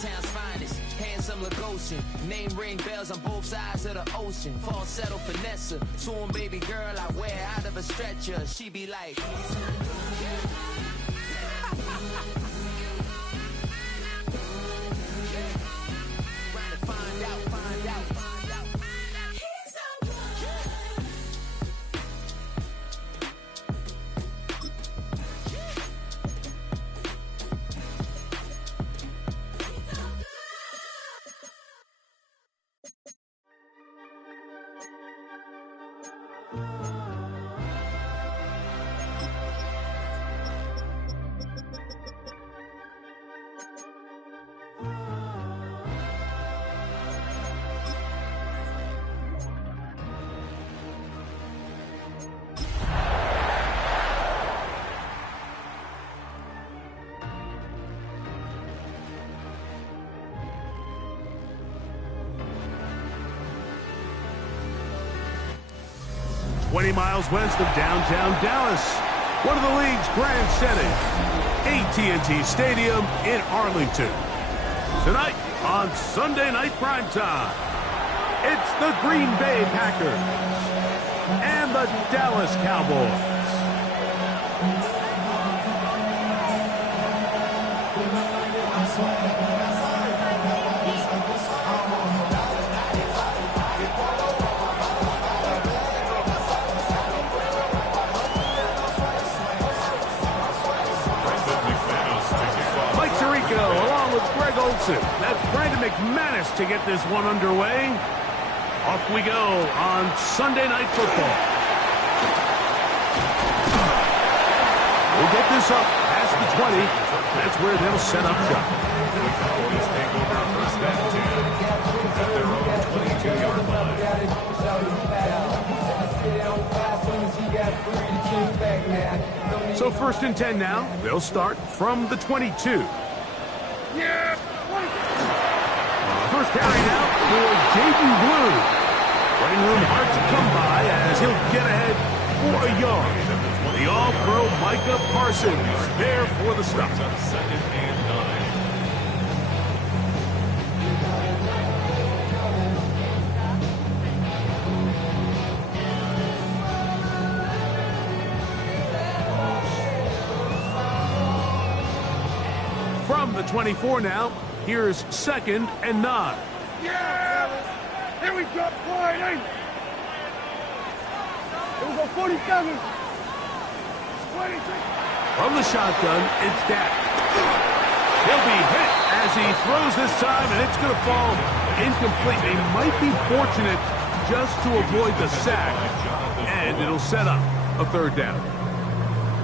Chi-Town's finest, handsome Lagosian. Name ring bells on both sides of the ocean. Falsetto finesse, soon baby girl I wear out of a stretcher. She be like, trying to find out. Miles west of downtown Dallas, one of the league's grand settings, AT&T Stadium in Arlington. Tonight on Sunday Night Primetime, it's the Green Bay Packers and the Dallas Cowboys. Along with Greg Olsen. That's Brandon McManus to get this one underway. Off we go on Sunday Night Football. We'll get this up past the 20. That's where they'll set up shop. The Cowboys take over first and 10 at their own 22-yard line. So first and 10 now. They'll start from the 22. First carry now for Jaden Blue. Running room hard to come by as he'll get ahead for a yard. The All-Pro Micah Parsons there for the stop. Second and 9. From the 24 now, here's second and 9. Yeah! Here we go, Friday! Here we go, 47. 26. From the shotgun, it's Dak. He'll be hit as he throws this time, and it's going to fall incomplete. They might be fortunate just to avoid the sack, and it'll set up a third down.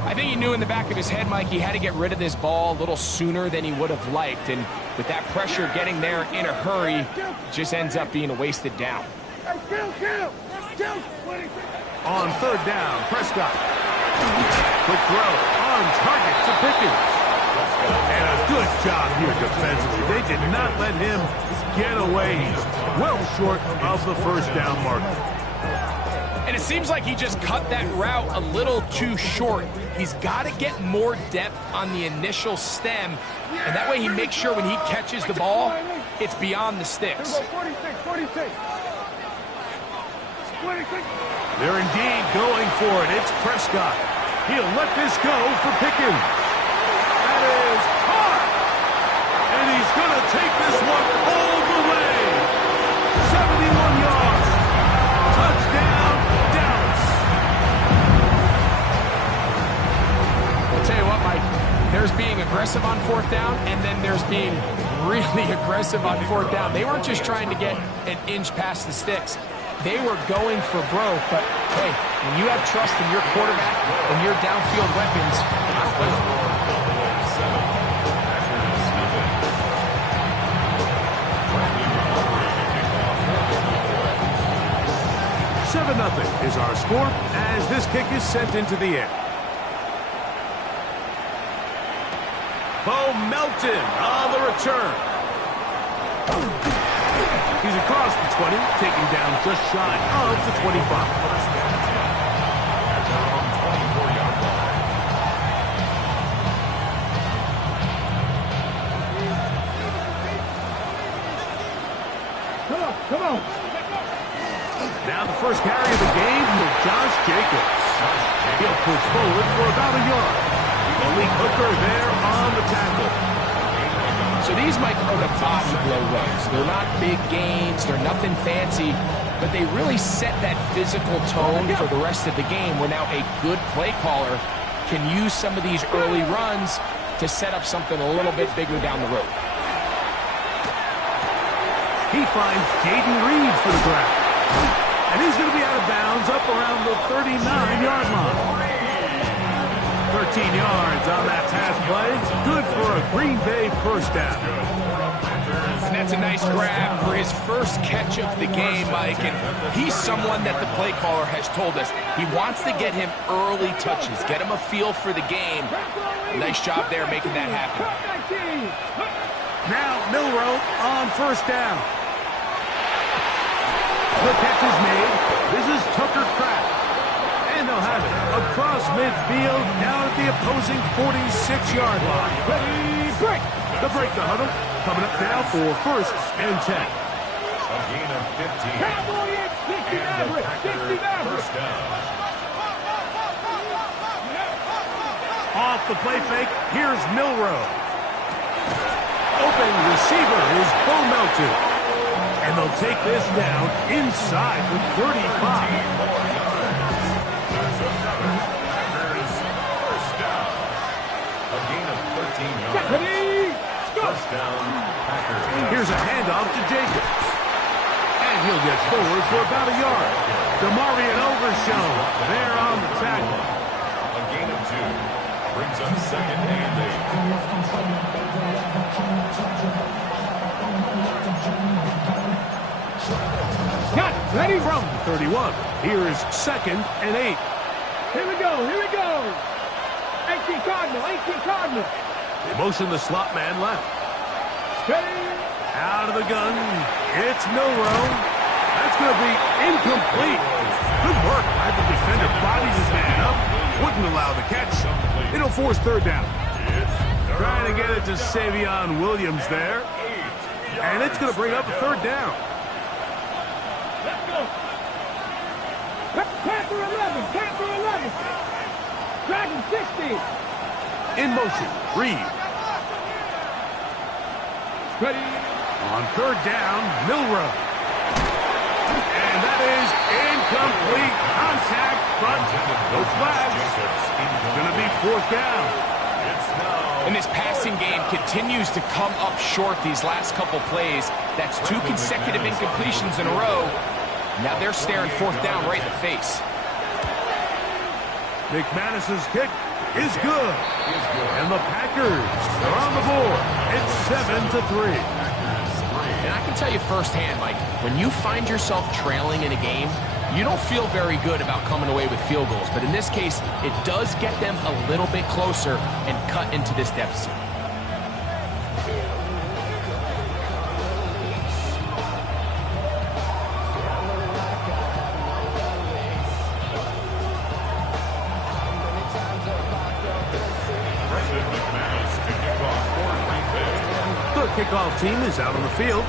I think he knew in the back of his head, Mike, he had to get rid of this ball a little sooner than he would have liked. And with that pressure getting there in a hurry, it just ends up being a wasted down. On third down, Prescott. Quick throw on target to Pickens. And a good job here defensively. They did not let him get away. He's well short of the first down marker. And it seems like he just cut that route a little too short. He's got to get more depth on the initial stem, and that way he makes sure when he catches the ball, it's beyond the sticks. 46. They're indeed going for it. It's Prescott. He'll let this go for Pickens. That is hard. And he's going to take this one all the way. 71 yards. Touchdown, Dallas. I'll tell you what, Mike, there's being aggressive on fourth down, and then there's being really aggressive on fourth down. They weren't just trying to get an inch past the sticks. They were going for broke, but hey, when you have trust in your quarterback and your downfield weapons, $7-0 is our score as this kick is sent into the air. Bo Melton on the return. He's across the 20, taking down just shy of the 25. Come on. Now the first carry of the game for Josh Jacobs. He'll push forward for about a yard. Malik Hooker there on the tackle. So these, Mike, are the body blow runs. They're not big gains. They're nothing fancy. But they really set that physical tone for the rest of the game where now a good play caller can use some of these early runs to set up something a little bit bigger down the road. He finds Jaden Reed for the grab. And he's going to be out of bounds up around the 39-yard line. 13 yards on that pass play. Good for a Green Bay first down. And that's a nice grab for his first catch of the game, Mike. And he's someone that the play caller has told us he wants to get him early touches, get him a feel for the game. Nice job there making that happen. Now Milroe on first down. The catch is made. This is Tucker Kraft. And they'll have it across midfield down at the opposing 46-yard line. Break. The break the huddle. Coming up now for first and 10. A gain of 15. Cowboy in 60 Maverick. 60 Maverick. First down. Off the play fake, here's Milroe. Open receiver is Bo Melton. And they'll take this down inside the 35. First down, Packers. Here's a handoff to Jacobs. And he'll get forward for about a yard. DeMarvion Overshown there on the tackle. A gain of 2. Brings up second and 8. Got it. Ready? From 31, here is second and 8. Here we go. Here we go. 18 Cardinal. 18 Cardinal. They motion the slot man left. Steady. Out of the gun, it's Milroe. That's going to be incomplete. Good work by the defender. Bodies his man up. Wouldn't allow the catch. It'll force third down. Trying to get it to Savion Williams there. And it's going to bring up a third down. Let's go. Panther 11. Panther 11. Dragon 60. In motion, Reed. Ready. On third down, Milroe. And that is incomplete contact, but no flags. It's going to be fourth down. And this passing game continues to come up short these last couple plays. That's 2 consecutive incompletions in a row. Now they're staring fourth down right in the face. McManus's kick is good. And the Packers are on the board. It's 7-3. And I can tell you firsthand, Mike, when you find yourself trailing in a game, you don't feel very good about coming away with field goals. But in this case, it does get them a little bit closer and cut into this deficit. Kickoff team is out on the field,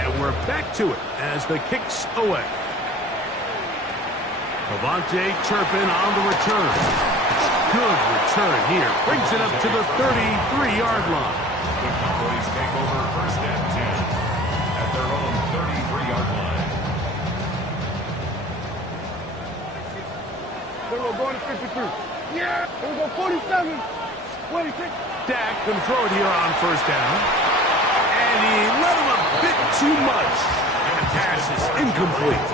and we're back to it as the kick's away. Devontae Turpin on the return. Good return here. Brings it up to the 33-yard line. The Cowboys take over first and 10 at their own 33-yard line. Then we're going to 53. Yeah. Here we go. 47. 26. Dak can throw it here on first down. And he let him a bit too much. And the pass is incomplete.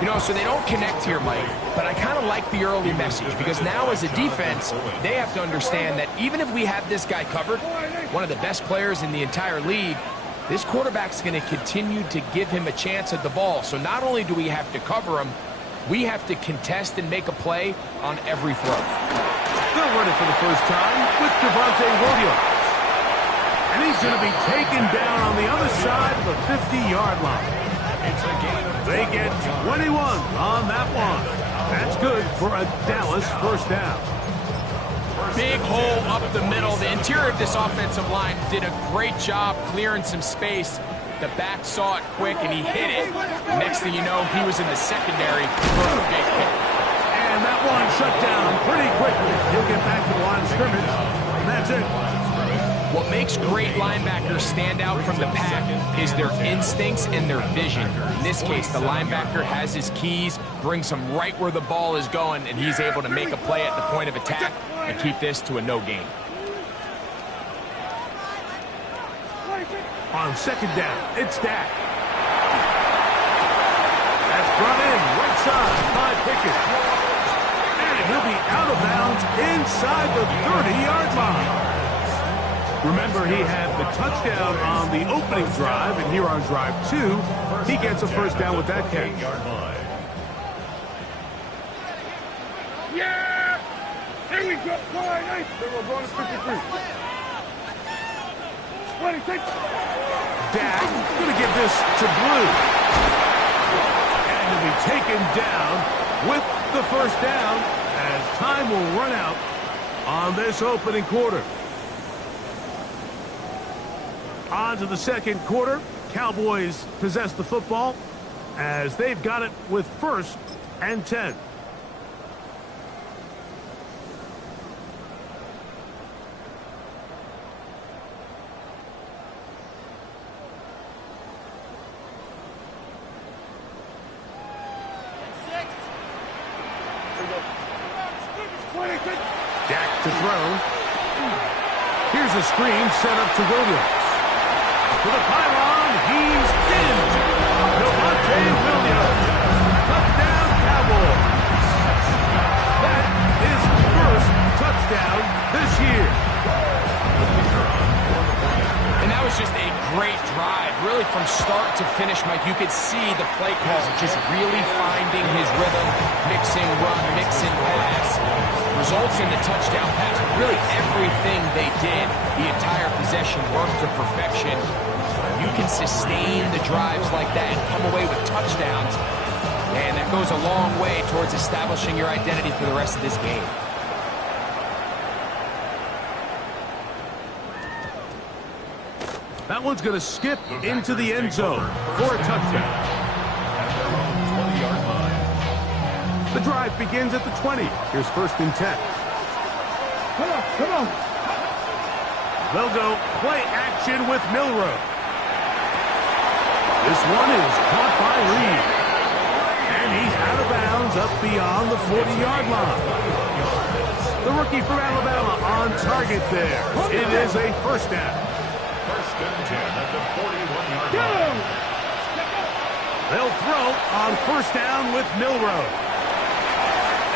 You know, so they don't connect here, Mike, but I kind of like the early message because now as a defense, they have to understand that even if we have this guy covered, one of the best players in the entire league, this quarterback's going to continue to give him a chance at the ball. So not only do we have to cover him, we have to contest and make a play on every throw. They'll run it for the first time with Javonte Williams. And he's going to be taken down on the other side of the 50-yard line. They get 21 on that one. That's good for a Dallas first down. Big hole up the middle. The interior of this offensive line did a great job clearing some space. The back saw it quick, and he hit it. Next thing you know, he was in the secondary for a big hit. And that one shut down pretty quickly. He'll get back to the line of scrimmage, and that's it. What makes great linebackers stand out from the pack is their instincts and their vision. In this case, the linebacker has his keys, brings him right where the ball is going, and he's able to make a play at the point of attack and keep this to a no gain. On second down, it's Dak. That's brought in right side by Pickett. And he'll be out of bounds inside the 30-yard line. Remember, he had the touchdown on the opening drive, and here on drive 2, he gets a first down with that catch. Yeah! Here we go. Nice. We're going to 53. 26. Dak going to give this to Blue. And to be taken down with the first down as time will run out on this opening quarter. On to the second quarter. Cowboys possess the football as they've got it with 1st and 10. Dak to throw. Here's a screen set up to Williams. To the pylon, he's in. Javonte Williams. Touchdown, Cowboys. That is first touchdown this year. And that was just a great drive. Really from start to finish, Mike, you could see the play call just really finding his rhythm, mixing run, mixing pass. Results in the touchdown pass. Really everything they did, the entire possession worked to perfection. You can sustain the drives like that and come away with touchdowns, and that goes a long way towards establishing your identity for the rest of this game. That one's going to skip into the end zone for a touchdown. At their own 20-yard line. The drive begins at the 20. Here's 1st and 10. Come on, come on. They'll go play action with Milroe. This one is caught by Reed. And he's out of bounds up beyond the 40-yard line. The rookie from Alabama on target there. It is a first down. 1st and 10 at the 41-yard line. They'll throw on first down with Milroe.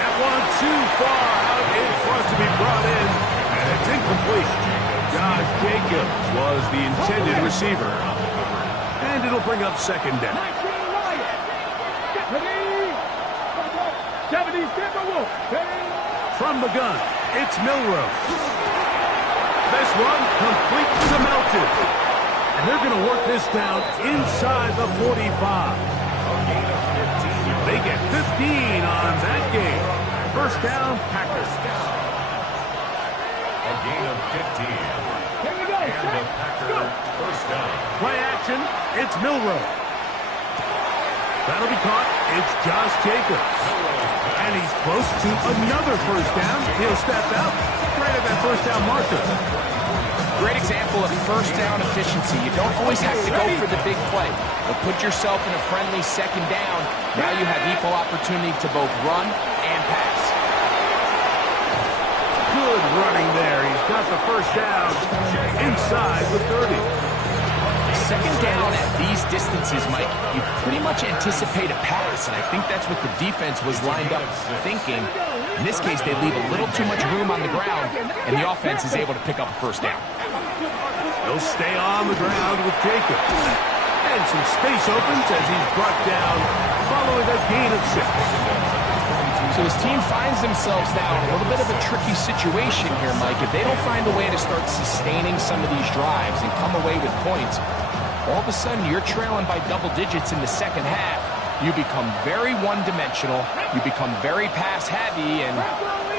That one too far out in front to be brought in, and it's incomplete. Josh Jacobs was the intended receiver. And it'll bring up second down. 70, From the gun, it's Milroe. This one complete to Melton. And they're going to work this down inside the 45. They get 15 on that game. First down, Packers. A gain of 15. Here we go. And the Packer first down. Play action, it's Milroe. That'll be caught. It's Josh Jacobs. And he's close to another first down. He'll step out right at that first down marker. Great example of first down efficiency. You don't always have to go for the big play, but put yourself in a friendly second down. Now you have equal opportunity to both run and pass. Good running there. He's got the first down inside the 30. Second down at these distances, Mike, you pretty much anticipate a pass, and I think that's what the defense was lined up thinking. In this case, they leave a little too much room on the ground, and the offense is able to pick up a first down. He'll stay on the ground with Jacobs. And some space opens as he's brought down following a gain of 6. So his team finds themselves now in a little bit of a tricky situation here, Mike. If they don't find a way to start sustaining some of these drives and come away with points, all of a sudden you're trailing by double digits in the second half. You become very one-dimensional. You become very pass-heavy, and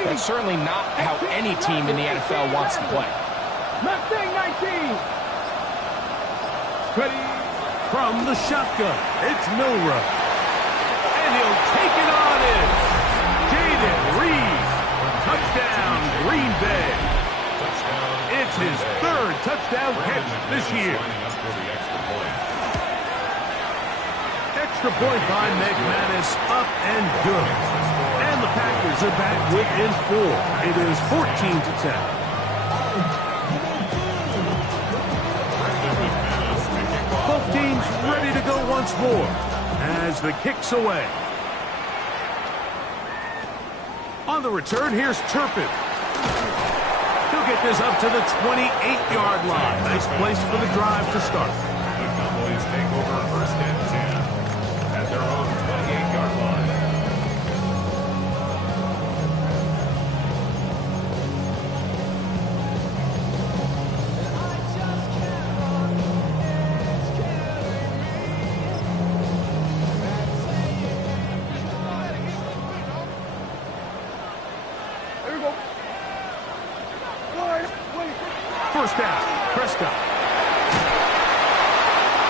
that's certainly not how any team in the NFL wants to play. Mustang 19. Ready. from the shotgun. It's Milroe. And he'll take it on in. Jaden Reed. Touchdown, Green Bay. It's his third touchdown catch this year. Extra point by McManus, up and good. And the Packers are back within 4. It is 14-10. Both teams ready to go once more as the kick's away. On the return, here's Turpin. He'll get this up to the 28-yard line. Nice place for the drive to start. The Cowboys take over first and 10 at their own 28-yard line. First down, Prescott.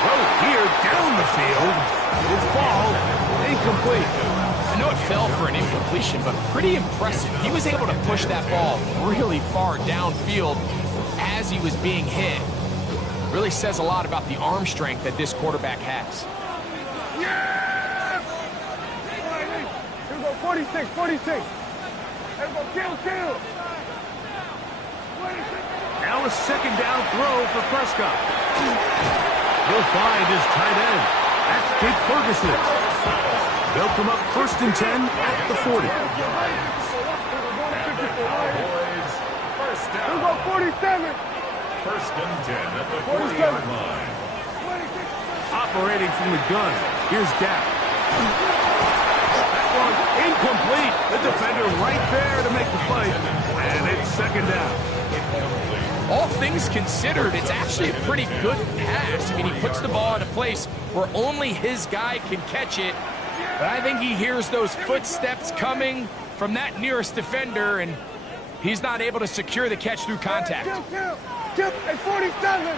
Throw here down the field. Will fall incomplete. I know it fell for an incompletion, but pretty impressive. He was able to push that ball really far downfield as he was being hit. Really says a lot about the arm strength that this quarterback has. Yes! Here we go, 46, 46. Here we go, kill. 26. Now a second down throw for Prescott. He'll find his tight end. That's Jake Ferguson. They'll come up first and 10 at the 40. First down. Here we go, 47. First and 10 at the 40-yard line. Operating from the gun. Here's Dak. That one incomplete. The defender right there to make the play. And it's second down. All things considered, it's actually a pretty good pass. I mean, he puts the ball in a place where only his guy can catch it. But I think he hears those footsteps coming from that nearest defender, and he's not able to secure the catch through contact. Kill at 47.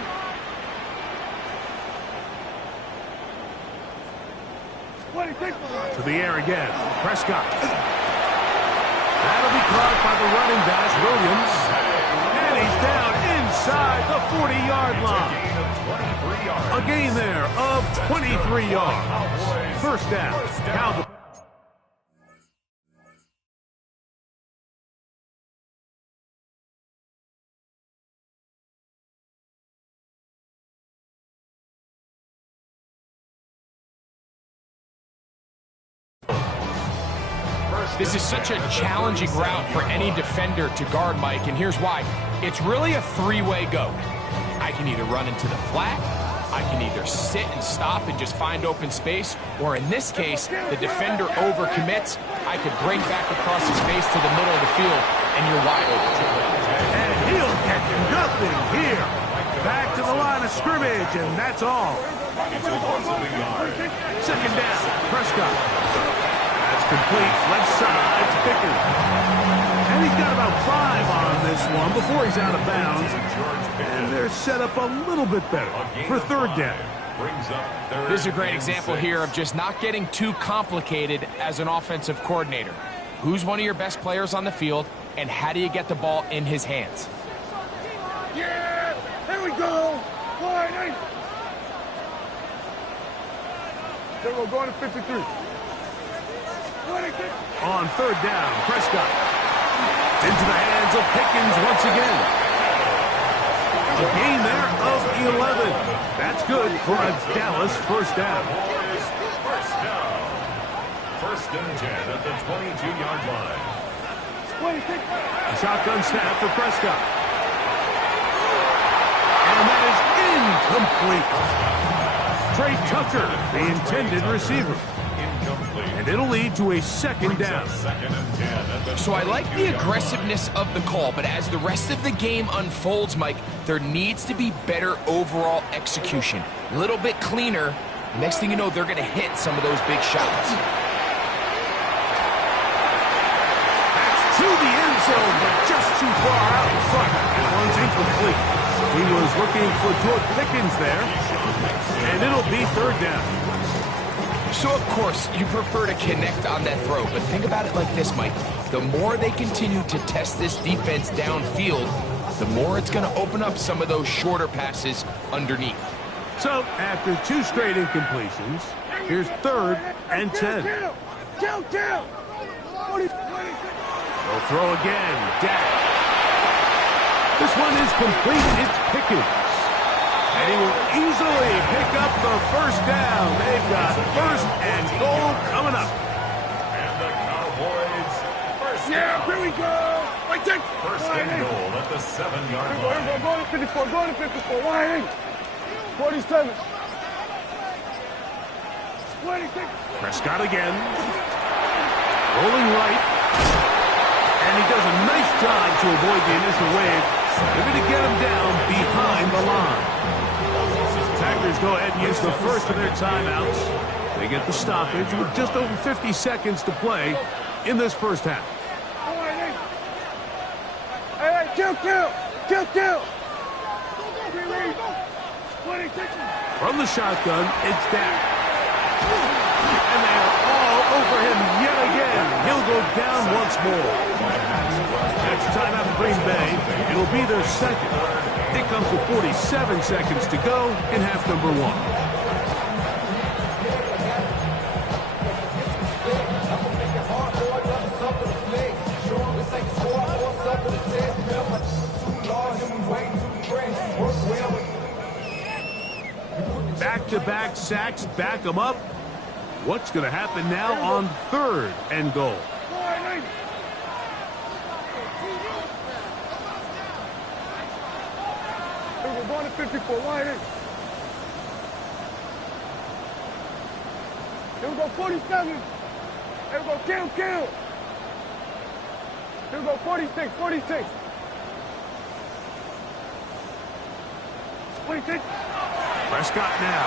To the air again. Prescott. That'll be caught by the running back, Williams. And he's down inside the 40-yard line. A gain there of 23 yards. First down. Cowboys. This is such a challenging route for any defender to guard, Mike, and here's why. It's really a three-way go. I can either run into the flat, I can either sit and stop and just find open space, or in this case, the defender overcommits. I could break back across his face to the middle of the field, and you're wide open. And he'll get nothing here. Back to the line of scrimmage, and that's all. Second down, Prescott. That's complete, left side to Pickens. And he's got about 5 on this one before he's out of bounds. And they're set up a little bit better for third down. This is a great example here of just not getting too complicated as an offensive coordinator. Who's one of your best players on the field, and how do you get the ball in his hands? Yeah! Here we go! Wide. Then we're going to 53. On third down, Prescott. Into the hands of Pickens once again. A gain there of 11. That's good for a Dallas first down. First and 10 at the 22-yard line. A shotgun snap for Prescott. And that is incomplete. Trey Tucker, the intended receiver. And it'll lead to a second down. So I like the aggressiveness of the call, but as the rest of the game unfolds, Mike, there needs to be better overall execution. A little bit cleaner. Next thing you know, they're going to hit some of those big shots. That's to the end zone, but just too far out in front. That one's incomplete. He was looking for George Pickens there. and it'll be third down. So, of course, you prefer to connect on that throw, but think about it like this, Mike. The more they continue to test this defense downfield, the more it's going to open up some of those shorter passes underneath. So, after 2 straight incompletions, here's 3rd and 10. Kill! They'll throw again. Dak. This one is complete. It's Pickens. And he will easily pick up the first down. They've got 1st and goal coming up. And the Cowboys first Yeah, down. here we go. Wait, check. First and goal at the 7-yard line. Go to 54, go to 54. Line 47. 26. Prescott again. Rolling right. And he does a nice job to avoid the initial wave. They're going to get him down behind the line. Packers go ahead and use the first of their timeouts. They get the stoppage with just over 50 seconds to play in this first half. Hey, kill! 26. From the shotgun, it's Dak. And they are all over him yet again. He'll go down once more. Next timeout for Green Bay. It'll be their second. It comes with 47 seconds to go in half number 1. Back-to-back sacks back them up. What's going to happen now on 3rd and goal? We're going to 54. Line 8. Here we go, 47. Here we go, kill. Here we go, 46. 26. Prescott now.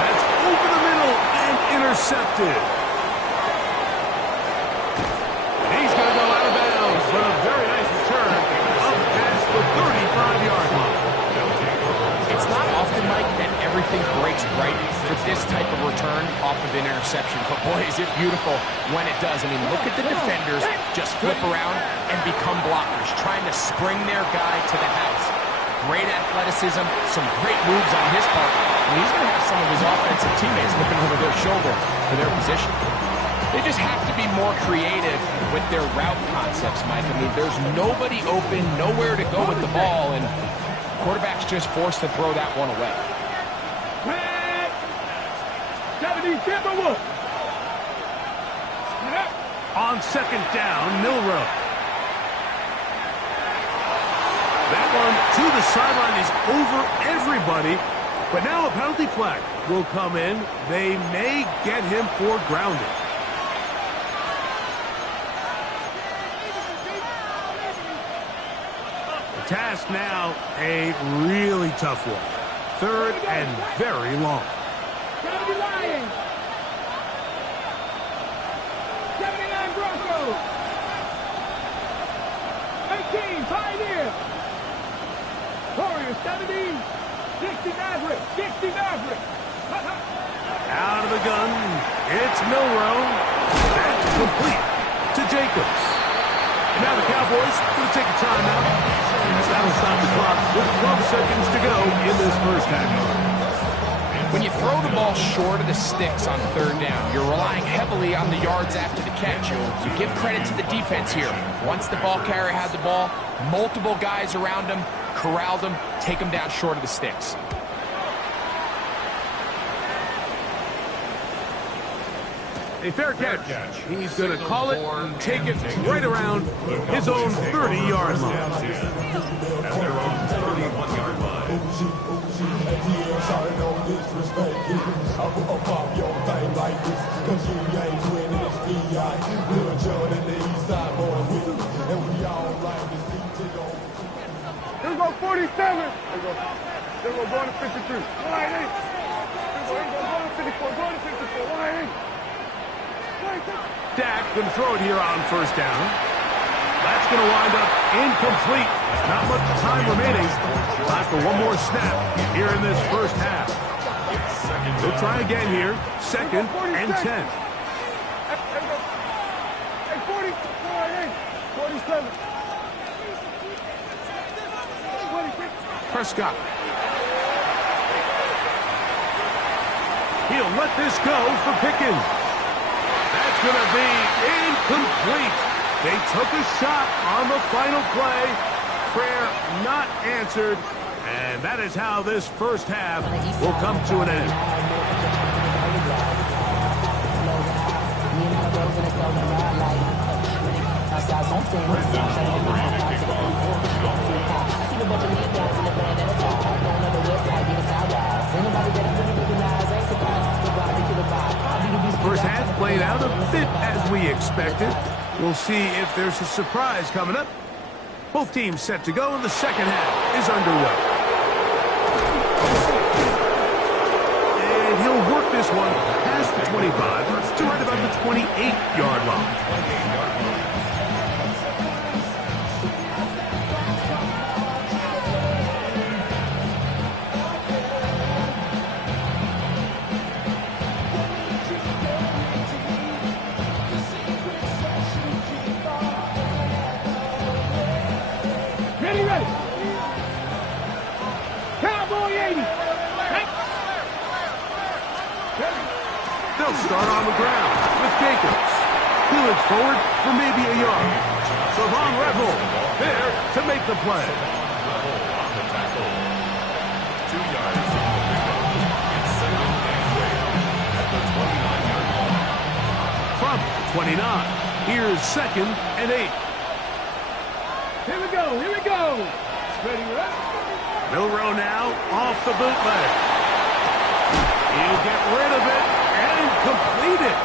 That's over the middle and intercepted. He's going to go out of bounds, but a very nice return up past the 35-yard line. It's not often, Mike, that everything breaks right for this type of return off of an interception. But, boy, is it beautiful when it does. I mean, look at the defenders just flip around and become blockers, trying to spring their guy to the house. Great athleticism, some great moves on his part. And he's going to have some of his offensive teammates looking over their shoulder for their position. They just have to be more creative with their route concepts, Mike. I mean, there's nobody open, nowhere to go with the ball, and quarterback's just forced to throw that one away. 70 Timberwolves. On 2nd down, Milroe. That one to the sideline is over everybody. But now a penalty flag will come in. They may get him for grounding. The task now, a really tough one. 3rd and very long. 79 Broncos. 18 Pioneers. Warriors 17. 60 Maverick. Out of the gun, it's Milroe. That's complete to Jacobs. And now the Cowboys going to take a timeout. That'll stop the clock with 12 seconds to go in this first half. When you throw the ball short of the sticks on 3rd down, you're relying heavily on the yards after the catch. You give credit to the defense here. Once the ball carrier had the ball, multiple guys around him, corralled him, take him down short of the sticks. A fair catch. He's going to call it and take it right around his own 30-yard line. At their own 31-yard line. Here we go, 47. Here we go, going to 53. Line 8. Here we go, going to 54. Going to 54. Line 8. Dak going to throw it here on 1st down. That's going to wind up incomplete. Not much time remaining. Time for one more snap here in this first half. We'll try again here. 2nd and 10. Hey, 40, 47. Prescott. He'll let this go for Pickens. That's going to be incomplete. They took a shot on the final play. Prayer not answered. And that is how this first half will come to an end. First half played out a bit as we expected. We'll see if there's a surprise coming up. Both teams set to go, and the second half is underway. And he'll work this one past the 25 to right about the 28-yard line. Ready. Cowboy 80. They'll start on the ground with Jacobs. He looks forward for maybe a yard. Savon Revel there to make the play. On the tackle. 2 yards on the pickup. It's 2nd and 8 at the 29-yard line. From 29, here's 2nd and 8. Here we go. Ready, right? Milroe now off the bootleg. He'll get rid of it and complete it.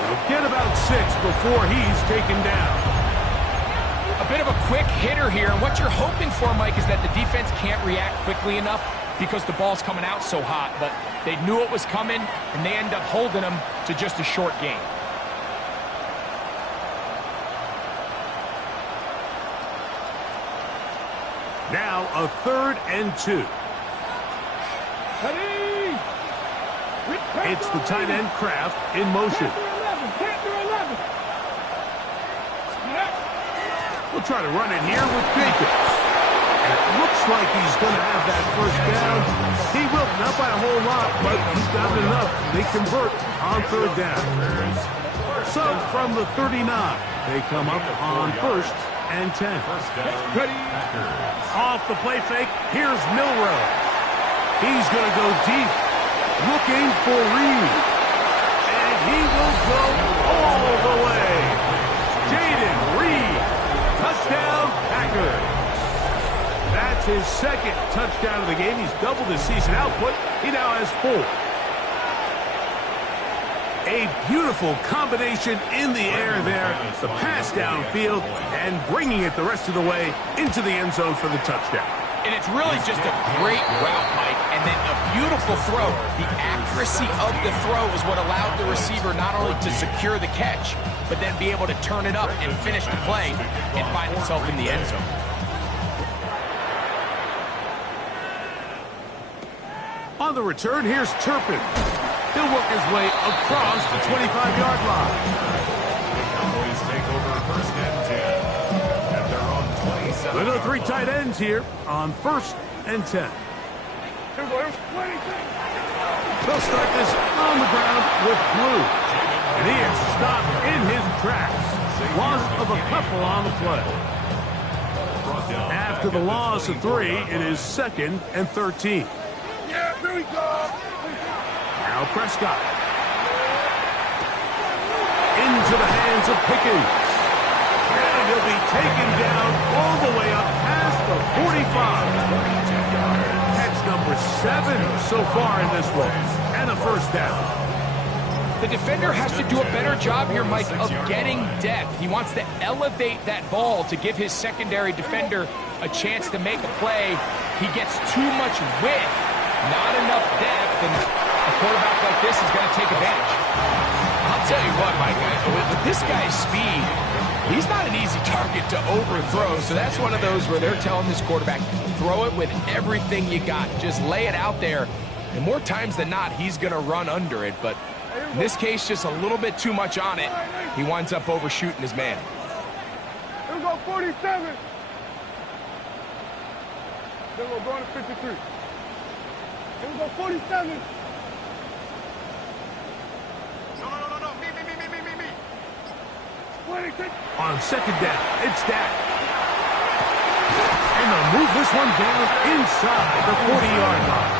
He'll get about 6 before he's taken down. A bit of a quick hitter here, and what you're hoping for, Mike, is that the defense can't react quickly enough because the ball's coming out so hot, but they knew it was coming, and they end up holding them to just a short gain. Now a 3rd and 2. It's the tight end Kraft in motion. We'll try to run it here with Jacobs. And it looks like he's going to have that first down. He will, not by a whole lot, but he's got enough. They convert on 3rd down. So from the 39, they come up on 1st and 10. Off the play fake, here's Milroe. He's going to go deep, looking for Reed. And he will go all the way. Jaden Reed, touchdown Packers. That's his 2nd touchdown of the game. He's doubled his season output. He now has 4. A beautiful combination in the air there. The pass downfield and bringing it the rest of the way into the end zone for the touchdown. And it's really just a great route, Mike, and then a beautiful throw. The accuracy of the throw is what allowed the receiver not only to secure the catch, but then be able to turn it up and finish the play and find himself in the end zone. On the return, here's Turpin. He'll work his way across the 25-yard line. The Cowboys take over 1st and 10. And they're on 27. Little 3 tight ends here on 1st and 10. They'll start this on the ground with Blue. And he is stopped in his tracks. Loss of a couple on the play. After the loss of 3, it is 2nd and 13. Yeah, here we go. Now Prescott. Into the hands of Pickens. And he'll be taken down all the way up past the 45. Catch number 7 so far in this one. And a first down. The defender has to do a better job here, Mike, of getting depth. He wants to elevate that ball to give his secondary defender a chance to make a play. He gets too much width, not enough depth, and a quarterback like this is going to take advantage. I'll tell you what, Mike, with this guy's speed, He's not an easy target to overthrow, so that's one of those where they're telling this quarterback, throw it with everything you got. Just lay it out there. And more times than not, he's going to run under it. But in this case, just a little bit too much on it. He winds up overshooting his man. Here we go, 47. Then we're going to 53. Here we go, 47. No. Me. 26. On second down, it's Dak. And they'll move this one down inside the 40-yard line.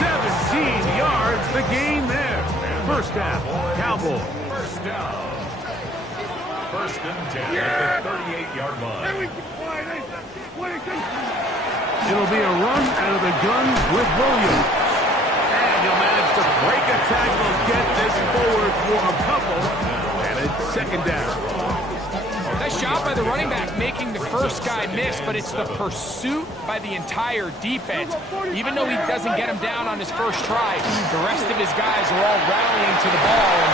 17 yards, the gain there. First down, Cowboys. First down. First and 10 at the 38-yard line. It'll be a run out of the gun with Williams. And he'll manage to break a tackle, get this forward for a couple. And it's second down. Nice job by the running back making the first guy miss, but it's the pursuit by the entire defense. Even though he doesn't get him down on his first try, the rest of his guys are all rallying to the ball, and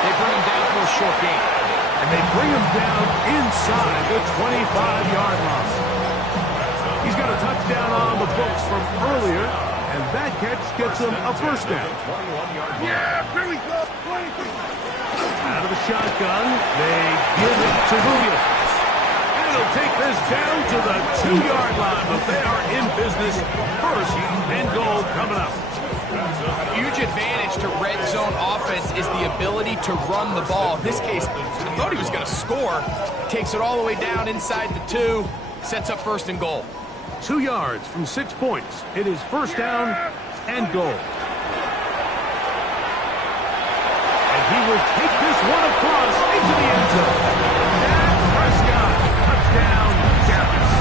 they bring him down for a short gain. And they bring him down inside the 25-yard line. He's got a touchdown on the books from earlier, and that catch gets him a first down. Yeah, here we go. Out of the shotgun, they give it to Williams. And he'll take this down to the 2-yard line, but they are in business. First and goal coming up. A huge advantage to red zone offense is the ability to run the ball. In this case, I thought he was going to score. Takes it all the way down inside the 2, sets up first and goal. 2 yards from 6 points. It is first down and goal. And he will take this one across into the end zone. Dak Prescott, touchdown, Dallas.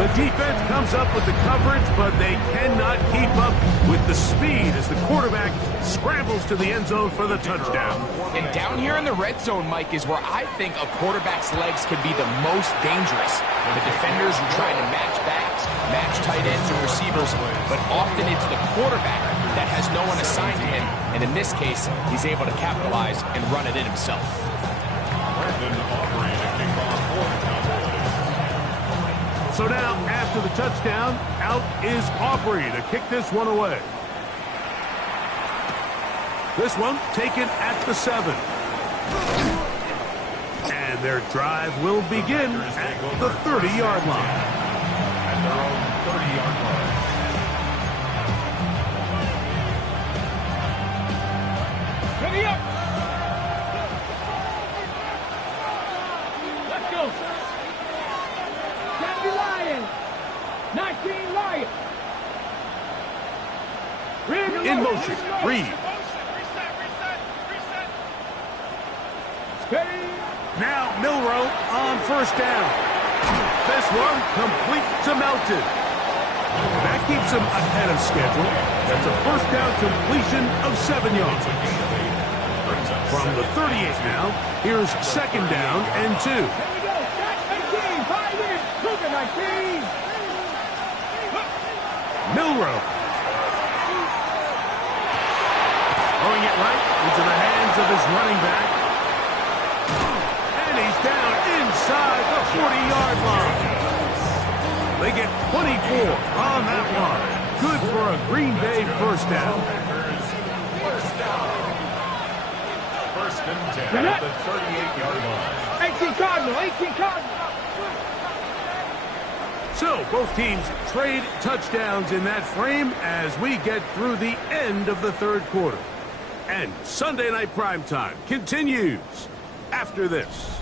The defense comes up with the coverage, but they cannot keep up with the speed as the quarterback scrambles to the end zone for the touchdown. And down here in the red zone, Mike, is where I think a quarterback's legs can be the most dangerous. The defenders are trying to match backs, match tight ends and receivers, but often it's the quarterback that has no one assigned to him, and in this case, he's able to capitalize and run it in himself. So now, after the touchdown, out is Aubrey to kick this one away. This one taken at the 7. And their drive will begin at the 30-yard line. At their own 30-yard line. Ready up. Let's go. 70 Lions. 19 Lions. In motion, Reed. Now Milroe on first down. This one complete to Melton. That keeps him ahead of schedule. That's a first down completion of 7 yards. From the 38 now, here's second down and 2. Here we go. 19. 5 minutes. Look at 19. Milroe. Throwing it right into the hands of his running back. And he's down inside the 40-yard line. They get 24 on that one. Good for a Green Bay first down. First down. First and 10 at the 38-yard line. 18 Cardinal. 18 Cardinal. So both teams trade touchdowns in that frame as we get through the end of the third quarter. And Sunday Night Primetime continues after this.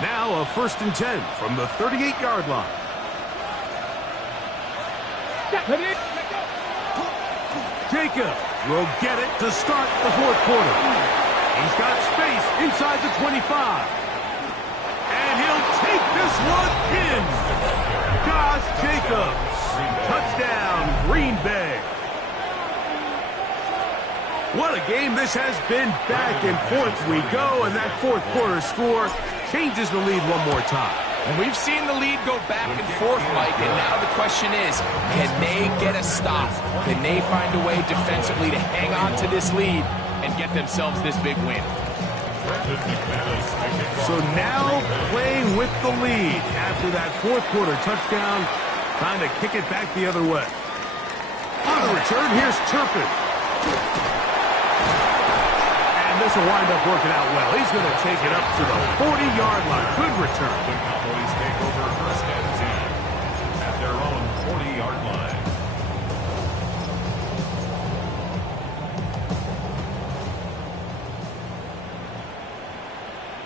Now a first and 10 from the 38-yard line. Jacob will get it to start the fourth quarter. He's got space inside the 25. And he'll take this one in. Josh Jacobs. Touchdown, Green Bay. What a game this has been. Back and forth we go, and that fourth quarter score changes the lead one more time. And we've seen the lead go back and forth, Mike, and now the question is, can they get a stop? Can they find a way defensively to hang on to this lead and get themselves this big win? So now playing with the lead after that fourth quarter touchdown, trying to kick it back the other way. On the return, here's Turpin. And this will wind up working out well. He's going to take it up to the 40-yard line. Good return. The Cowboys take over first and 10 at their own 40-yard line.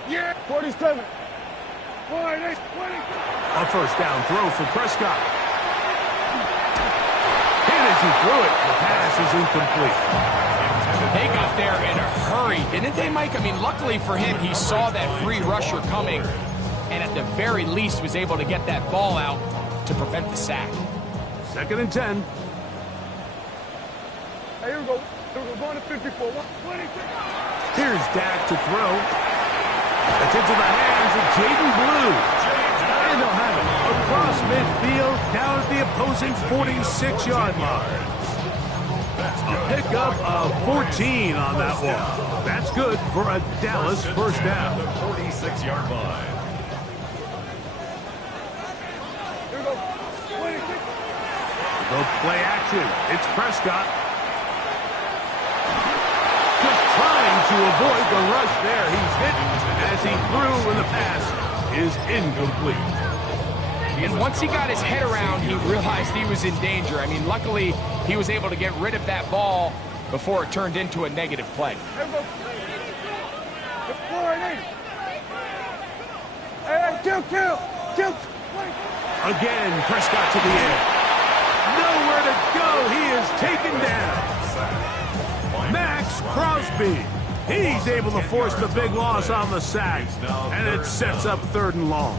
Yeah, 47. 48, 20. A first down throw for Prescott. And as he threw it, the pass is incomplete. They got there in a hurry, didn't they, Mike? I mean, luckily for him, he saw that free rusher coming, and at the very least was able to get that ball out to prevent the sack. 2nd and 10. Hey, here we go. Going to 54. 20. Here's Dak to throw. It's into the hands of Jaden Blue. And they'll have it across midfield, down at the opposing 46-yard line. A pickup of 14 on that one. That's good for a Dallas first down. The 46-yard line. Here we go. 26. Go play action. It's Prescott. Just trying to avoid the rush there. He's hit as he threw, and the pass is incomplete. And once he got his head around, he realized he was in danger. I mean, luckily, he was able to get rid of that ball before it turned into a negative play. Here we go. 48. Hey, kill. Again, Prescott to the air. Nowhere to go. He is taken down. Max Crosby. He's able to force the big loss on the sack, and it sets up 3rd and long.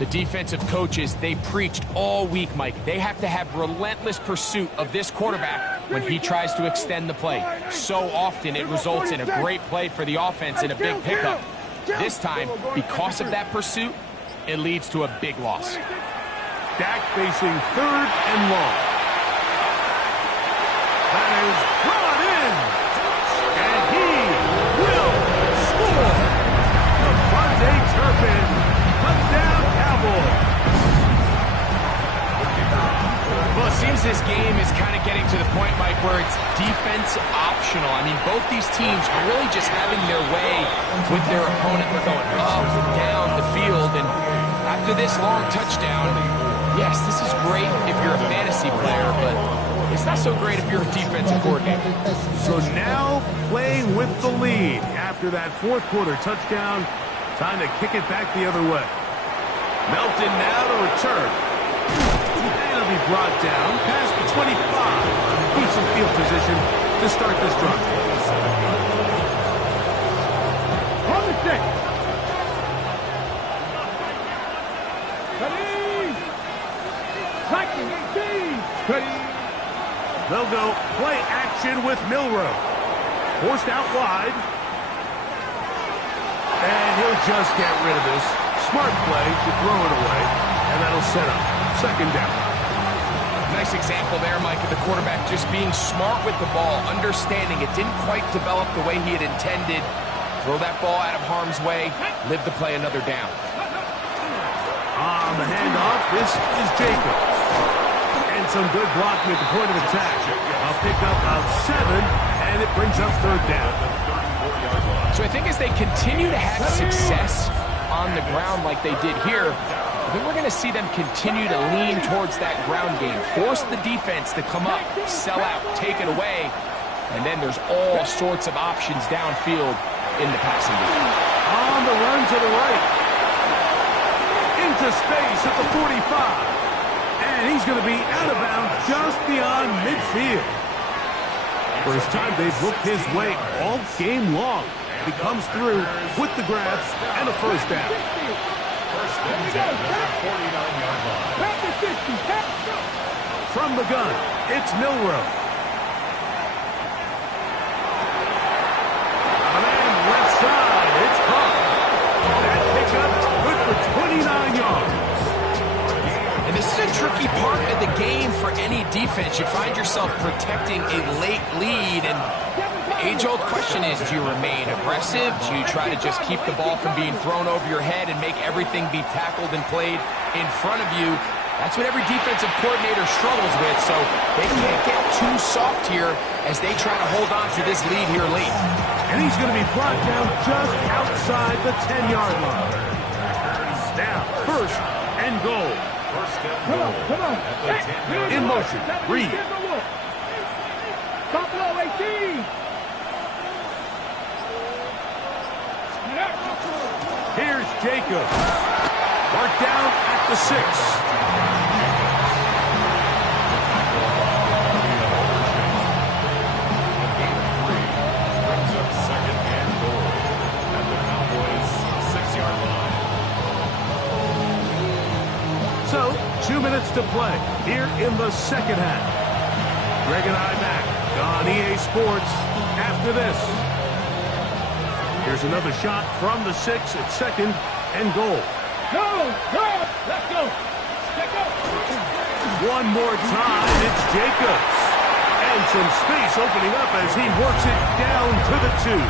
The defensive coaches, they preached all week, Mike. They have to have relentless pursuit of this quarterback when he tries to extend the play. So often it results in a great play for the offense and a big pickup. This time, because of that pursuit, it leads to a big loss. Dak facing 3rd and long. That is brought in. And he will score. Devontae Turpin. Touchdown, Cowboys. Well, it seems this game is kind of getting to the point, Mike, where it's defense optional. I mean, both these teams are really just having their way with their opponent. They're going up and down the field, and after this long touchdown, yes, this is great if you're a fantasy player, but it's not so great if you're a defensive coordinator. So now playing with the lead after that fourth quarter touchdown. Time to kick it back the other way. Melton now to return. And it'll be brought down past the 25. Decent field position to start this drive. On the stick. They'll go play action with Milroe. Forced out wide. And he'll just get rid of this. Smart play to throw it away. And that'll set up 2nd down. Nice example there, Mike, of the quarterback just being smart with the ball, understanding it didn't quite develop the way he had intended. Throw that ball out of harm's way, live to play another down. On the handoff, this is Jacobs. And some good blocking at the point of attack. A pickup of 7, and it brings up 3rd down. So I think as they continue to have success on the ground like they did here, I think we're going to see them continue to lean towards that ground game. Force the defense to come up, sell out, take it away, and then there's all sorts of options downfield in the passing game. On the run to the right. Into space at the 45. And he's going to be out of bounds just beyond midfield. First time they've looked his way all game long. He comes through with the grab and a first down. First and 10 at the 49-yard line. From the gun, it's Milroe. A man left side, it's caught. That picks risky part of the game for any defense. You find yourself protecting a late lead, and the age-old question is, do you remain aggressive? Do you try to just keep the ball from being thrown over your head and make everything be tackled and played in front of you? That's what every defensive coordinator struggles with, so they can't get too soft here as they try to hold on to this lead here late. And he's going to be brought down just outside the 10-yard line. Now, first and goal. First and goal. Come on. At the 10-yard In line. motion, Reed. Stop low, 18. Here's Jacobs. Marked down at the 6. Brings up second and goal at the Cowboys' 6-yard line. So, 2 minutes to play here in the second half. Greg and I back on EA Sports after this. Here's another shot from the 6 at second and goal. Let's go. One more time, it's Jacobs. And some space opening up as he works it down to the 2.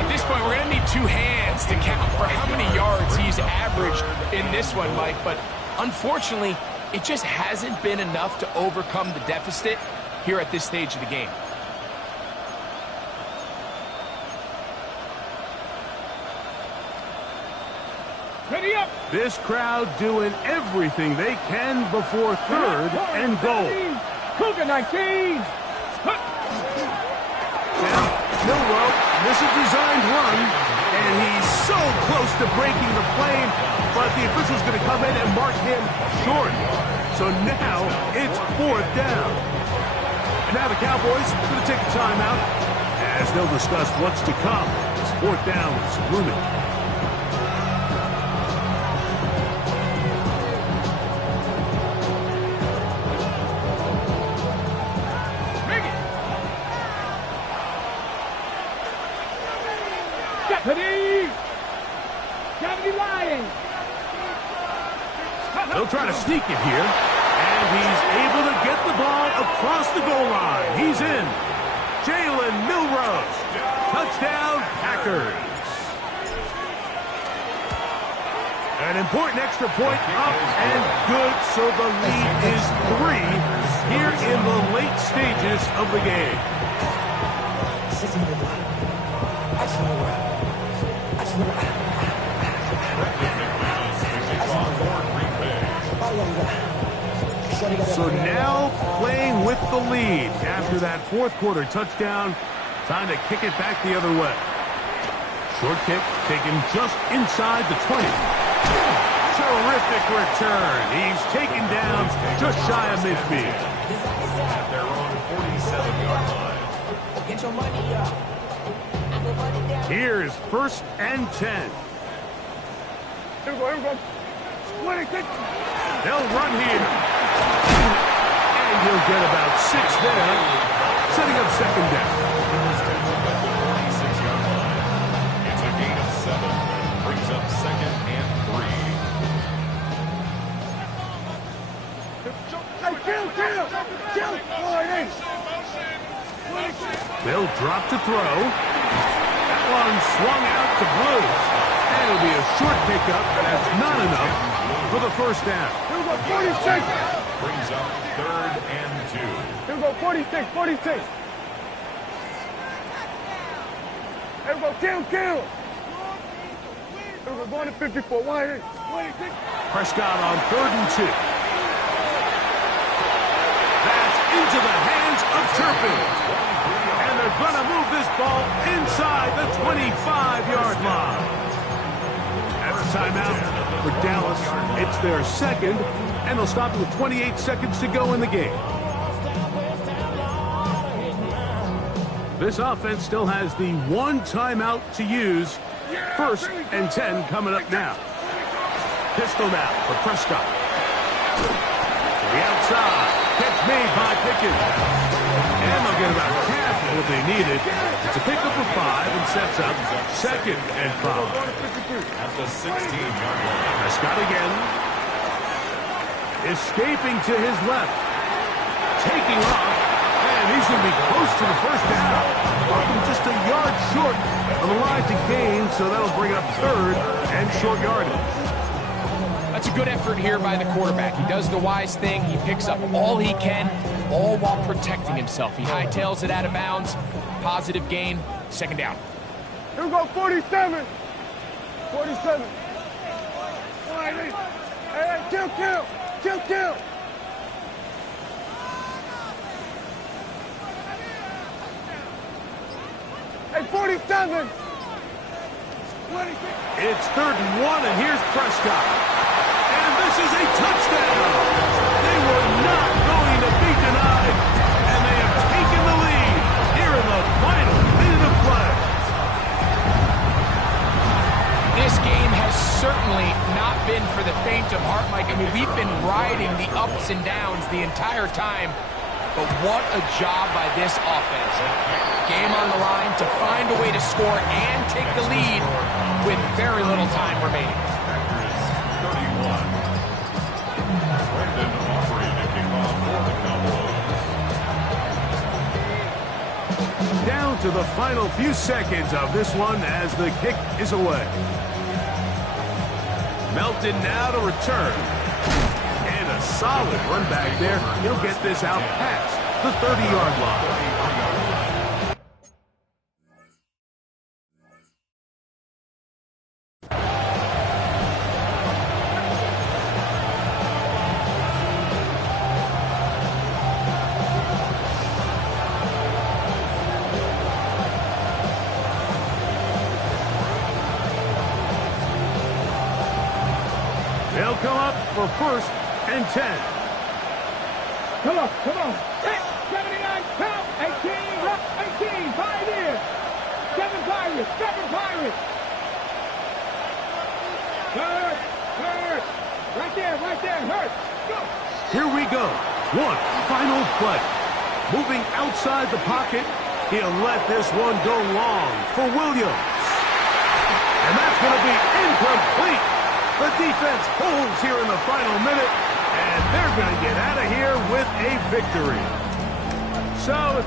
At this point, we're going to need 2 hands to count for how many yards he's averaged in this one, Mike. But unfortunately, it just hasn't been enough to overcome the deficit here at this stage of the game. Ready up. This crowd doing everything they can before third and goal. Cougar 19. Now, Milroe misses a designed run, and he's so close to breaking the plane, but the official's going to come in and mark him short. So now it's 4th down. And now the Cowboys are going to take a timeout as they'll discuss what's to come as 4th down is looming. They'll try to sneak it here, and he's able to get the ball across the goal line. He's in. Jalen Milroe. Touchdown, Packers. An important extra point up and good, so the lead is 3 here in the late stages of the game. So now playing with the lead after that 4th quarter touchdown. Time to kick it back the other way. Short kick taken just inside the 20. Terrific return. He's taken down just shy of midfield. At their own 47-yard line. Get your money up. Here's 1st and 10. Here we go. 26. They'll run here. And he'll get about 6 there, setting up 2nd down. First and at the 46-yard line. It's a gain of 7. Brings up 2nd and 3. Hey, kill. They'll drop to throw. That one swung out to Blue. And it'll be a short pickup, but that's not enough for the 1st down. Here we go, 46. Brings up 3rd and 2. Here we go, 46. Here we go, kill. Here we go, going to 54. 1-8. 26. Prescott on 3rd and 2. That's into the hands of Turpin. And they're going to move this ball inside the 25-yard line. That's a timeout for Dallas. It's their 2nd, and they'll stop with 28 seconds to go in the game. This offense still has the 1 timeout to use. 1st and 10 coming up now. Pistol now for Prescott. To the outside. Catch made by Pickens. And they'll get about half of what they needed. It's a pickup of 5 and sets up 2nd and 5. At the 16-yard line. Prescott again. Escaping to his left. Taking off. And he's going to be close to the first down. Just a yard short of the line to gain, so that'll bring up third and short yardage. That's a good effort here by the quarterback. He does the wise thing. He picks up all he can, all while protecting himself. He hightails it out of bounds. Positive gain. Second down. Here we go, 47. 47. All right, hey, kill. Hey, 47. 26. It's 3rd and 1, and here's Prescott. And this is a touchdown. They were not going to be denied, and they have taken the lead here in the final minute of play. This game has certainly not been for the faint of heart, Mike. I mean, we've been riding the ups and downs the entire time, but what a job by this offense. Game on the line to find a way to score and take the lead with very little time remaining. Packers 31. Brendan Aubrey to kick off for the Cowboys. Down to the final few seconds of this one as the kick is away. Melton now to return. And a solid run back there. He'll get this out past the 30-yard line. They'll come up for 1st and 10. Come on. 79, count. 18, 5 years. 7 Pirates. Hurt. Right there, Hurt. Go. Here we go. One final play. Moving outside the pocket. He'll let this one go long for Williams. And that's going to be incomplete. The defense holds here in the final minute, and they're going to get out of here with a victory. So it's